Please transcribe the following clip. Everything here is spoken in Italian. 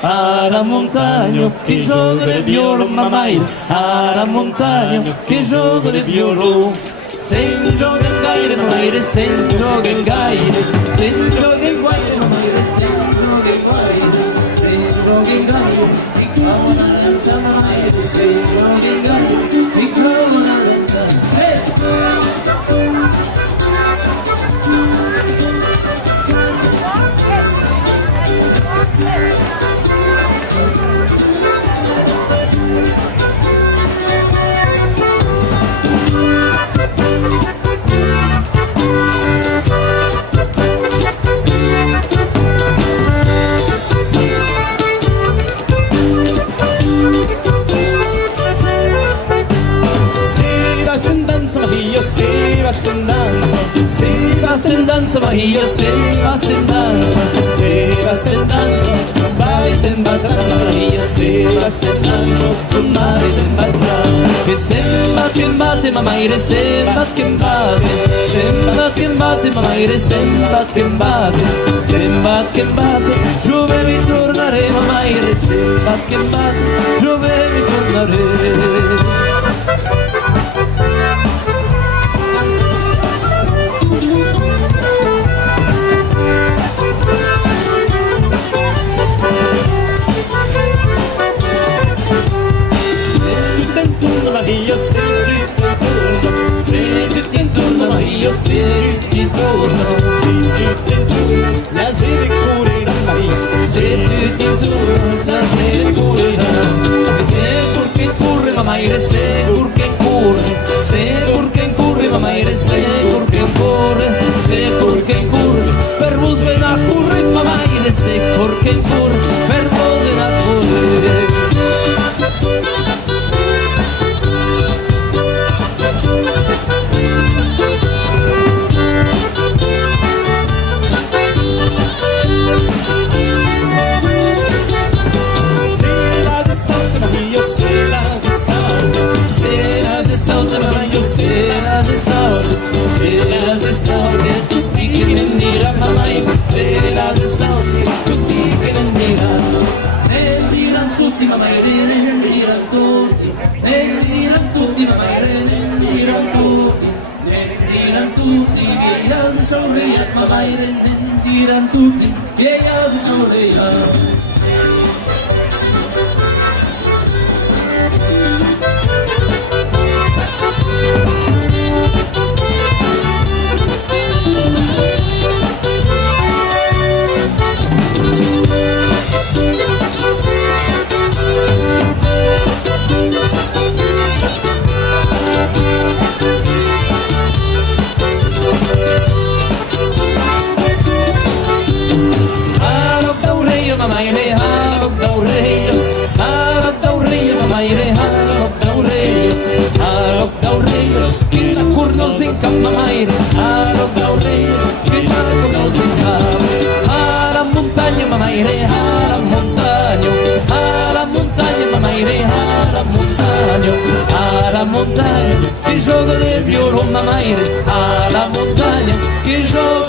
alla montagna che gioca del violon, mamma, alla montagna che gioca del violon. Se gioca in gaire, mamma, se gioca in gaire, se gioca in guaire, mamma, se gioca in guaire, se gioca in gaire, ti clona danza, mamma, se gioca in gaire, ti clona danza. Se danza, ma io se va se danza, vai te batrà, ma io se va se danza, tu mai te batrà. Che sembra che batte, ma mai sembra che batte, sembra che batte, ma mai sembra che batte, sembra che batte, giovevi tornare, ma mai sembra che batte, giovevi tornare. Io se ti intorno, ma io se ti intorno, la sera correrà, se ti intorno, la sera correrà. Se purché corre, ma mai se purché corre, se purché corre, ma mai se purché corre, se purché corre, per vos ven a correr, ma mai se purché corre, per vos ven a correr. Tutti che ne diranno mai, se la saudi, tutti che ne diranno, e diranno tutti, ma mai ne diranno tutti, e diranno tutti, ma mai ne diranno tutti, e diranno tutti, che io si sorrido, ma mai ne diranno tutti, che io si sorrido. Alla montagna che gioca del violon, mamma, alla montagna che gioca